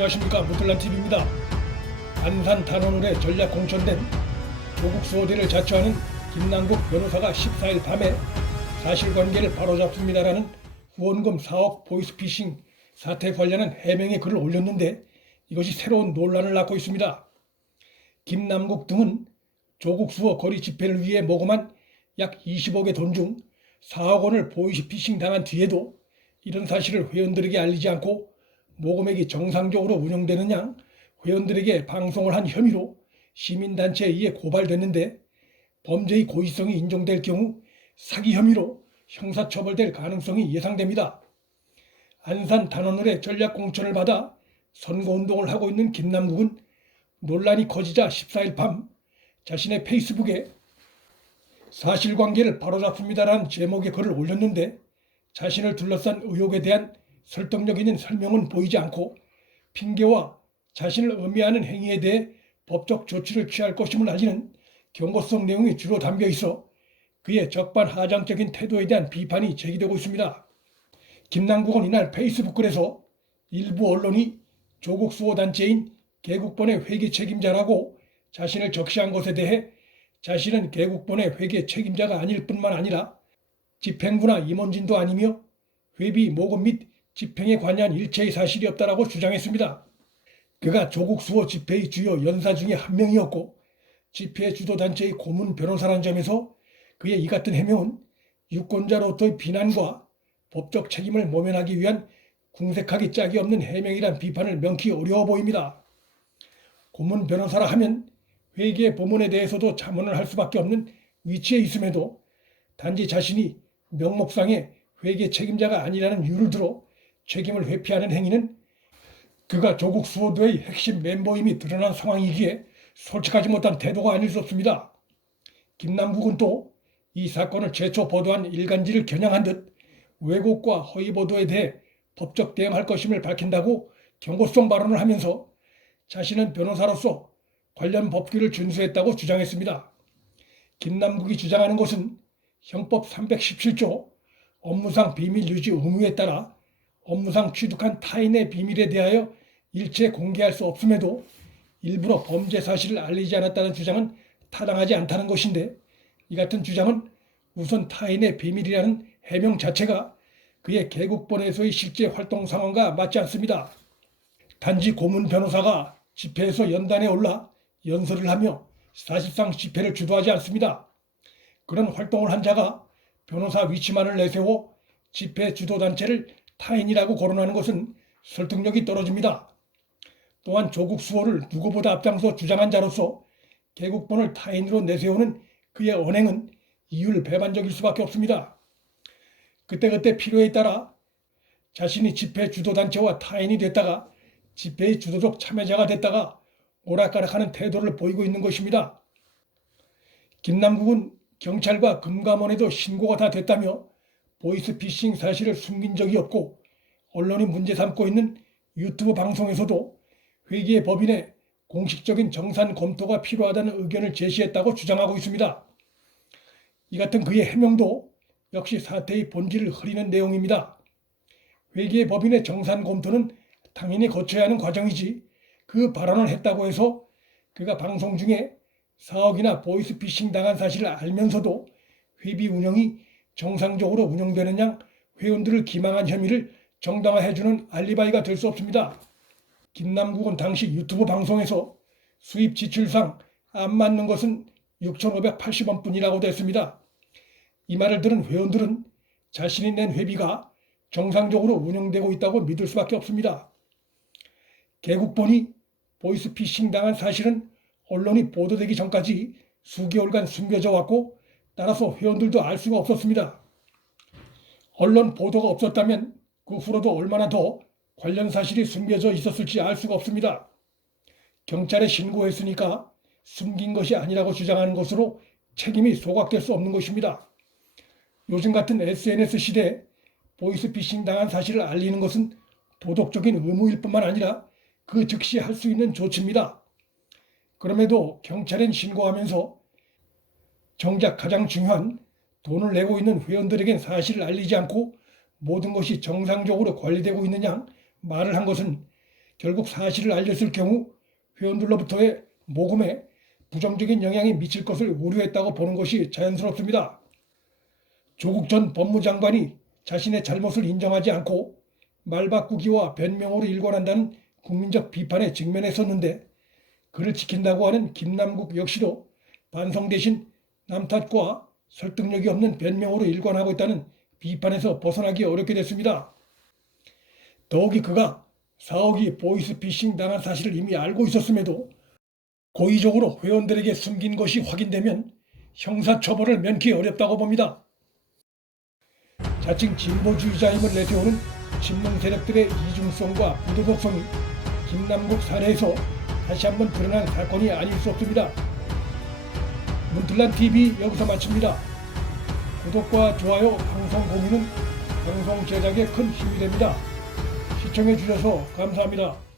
안녕하십니까, 무틀란TV입니다. 안산 단원을에 전략 공천된 조국 수호대를 자처하는 김남국 변호사가 14일 밤에 사실관계를 바로잡습니다라는 후원금 4억 보이스피싱 사태 관련한 해명의 글을 올렸는데 이것이 새로운 논란을 낳고 있습니다. 김남국 등은 조국 수호 거리 집회를 위해 모금한 약 20억의 돈 중 4억 원을 보이스피싱 당한 뒤에도 이런 사실을 회원들에게 알리지 않고 모금액이 정상적으로 운영되는 양 회원들에게 방송을 한 혐의로 시민단체에 의해 고발됐는데 범죄의 고의성이 인정될 경우 사기 혐의로 형사처벌될 가능성이 예상됩니다. 안산 단원을의 전략 공천을 받아 선거운동을 하고 있는 김남국은 논란이 커지자 14일 밤 자신의 페이스북에 사실관계를 바로잡습니다라는 제목의 글을 올렸는데 자신을 둘러싼 의혹에 대한 설득력 있는 설명은 보이지 않고 핑계와 자신을 의미하는 행위에 대해 법적 조치를 취할 것임을 알리는 경고성 내용이 주로 담겨 있어 그의 적반하장적인 태도에 대한 비판이 제기되고 있습니다. 김남국은 이날 페이스북 글에서 일부 언론이 조국 수호 단체인 개국본의 회계 책임자라고 자신을 적시한 것에 대해 자신은 개국본의 회계 책임자가 아닐 뿐만 아니라 집행부나 임원진도 아니며 회비 모금 및 집행에 관여한 일체의 사실이 없다라고 주장했습니다. 그가 조국 수호 집회의 주요 연사 중에 한 명이었고 집회 주도 단체의 고문 변호사라는 점에서 그의 이 같은 해명은 유권자로부터의 비난과 법적 책임을 모면하기 위한 궁색하기 짝이 없는 해명이란 비판을 명키 어려워 보입니다. 고문 변호사라 하면 회계 부문에 대해서도 자문을 할 수밖에 없는 위치에 있음에도 단지 자신이 명목상의 회계 책임자가 아니라는 이유를 들어 책임을 회피하는 행위는 그가 조국 수호대의 핵심 멤버임이 드러난 상황이기에 솔직하지 못한 태도가 아닐 수 없습니다. 김남국은 또 이 사건을 최초 보도한 일간지를 겨냥한 듯 왜곡과 허위 보도에 대해 법적 대응할 것임을 밝힌다고 경고성 발언을 하면서 자신은 변호사로서 관련 법규를 준수했다고 주장했습니다. 김남국이 주장하는 것은 형법 317조 업무상 비밀 유지 의무에 따라 업무상 취득한 타인의 비밀에 대하여 일체 공개할 수 없음에도 일부러 범죄 사실을 알리지 않았다는 주장은 타당하지 않다는 것인데 이 같은 주장은 우선 타인의 비밀이라는 해명 자체가 그의 개국본에서의 실제 활동 상황과 맞지 않습니다. 단지 고문 변호사가 집회에서 연단에 올라 연설을 하며 사실상 집회를 주도하지 않습니다. 그런 활동을 한 자가 변호사 위치만을 내세워 집회 주도 단체를 타인이라고 거론하는 것은 설득력이 떨어집니다. 또한 조국 수호를 누구보다 앞장서 주장한 자로서 개국본을 타인으로 내세우는 그의 언행은 이율배반적일 수밖에 없습니다. 그때그때 필요에 따라 자신이 집회 주도 단체와 타인이 됐다가 집회의 주도적 참여자가 됐다가 오락가락하는 태도를 보이고 있는 것입니다. 김남국은 경찰과 금감원에도 신고가 다 됐다며 보이스피싱 사실을 숨긴 적이 없고 언론이 문제 삼고 있는 유튜브 방송에서도 회계 법인의 공식적인 정산 검토가 필요하다는 의견을 제시했다고 주장하고 있습니다. 이 같은 그의 해명도 역시 사태의 본질을 흐리는 내용입니다. 회계 법인의 정산 검토는 당연히 거쳐야 하는 과정이지 그 발언을 했다고 해서 그가 방송 중에 4억이나 보이스피싱 당한 사실을 알면서도 회비 운영이 정상적으로 운영되는 양 회원들을 기망한 혐의를 정당화해주는 알리바이가 될 수 없습니다. 김남국은 당시 유튜브 방송에서 수입 지출상 안 맞는 것은 6,580원 뿐이라고 됐습니다. 이 말을 들은 회원들은 자신이 낸 회비가 정상적으로 운영되고 있다고 믿을 수밖에 없습니다. 개국본이 보이스피싱 당한 사실은 언론이 보도되기 전까지 수개월간 숨겨져 왔고 따라서 회원들도 알 수가 없었습니다. 언론 보도가 없었다면 그 후로도 얼마나 더 관련 사실이 숨겨져 있었을지 알 수가 없습니다. 경찰에 신고했으니까 숨긴 것이 아니라고 주장하는 것으로 책임이 소각될 수 없는 것입니다. 요즘 같은 SNS 시대에 보이스피싱 당한 사실을 알리는 것은 도덕적인 의무일 뿐만 아니라 그 즉시 할 수 있는 조치입니다. 그럼에도 경찰엔 신고하면서 정작 가장 중요한 돈을 내고 있는 회원들에겐 사실을 알리지 않고 모든 것이 정상적으로 관리되고 있는 양 말을 한 것은 결국 사실을 알렸을 경우 회원들로부터의 모금에 부정적인 영향이 미칠 것을 우려했다고 보는 것이 자연스럽습니다. 조국 전 법무장관이 자신의 잘못을 인정하지 않고 말 바꾸기와 변명으로 일관한다는 국민적 비판에 직면했었는데, 그를 지킨다고 하는 김남국 역시도 반성 대신 남 탓과 설득력이 없는 변명으로 일관하고 있다는 비판에서 벗어나기 어렵게 됐습니다. 더욱이 그가 4억이 보이스피싱 당한 사실을 이미 알고 있었음에도 고의적으로 회원들에게 숨긴 것이 확인되면 형사처벌을 면키 어렵다고 봅니다. 자칭 진보주의자임을 내세우는 친문 세력들의 이중성과 부도덕성이 김남국 사례에서 다시 한번 드러난 사건이 아닐 수 없습니다. 문틀란TV 여기서 마칩니다. 구독과 좋아요, 방송 공유는 방송 제작에 큰 힘이 됩니다. 시청해 주셔서 감사합니다.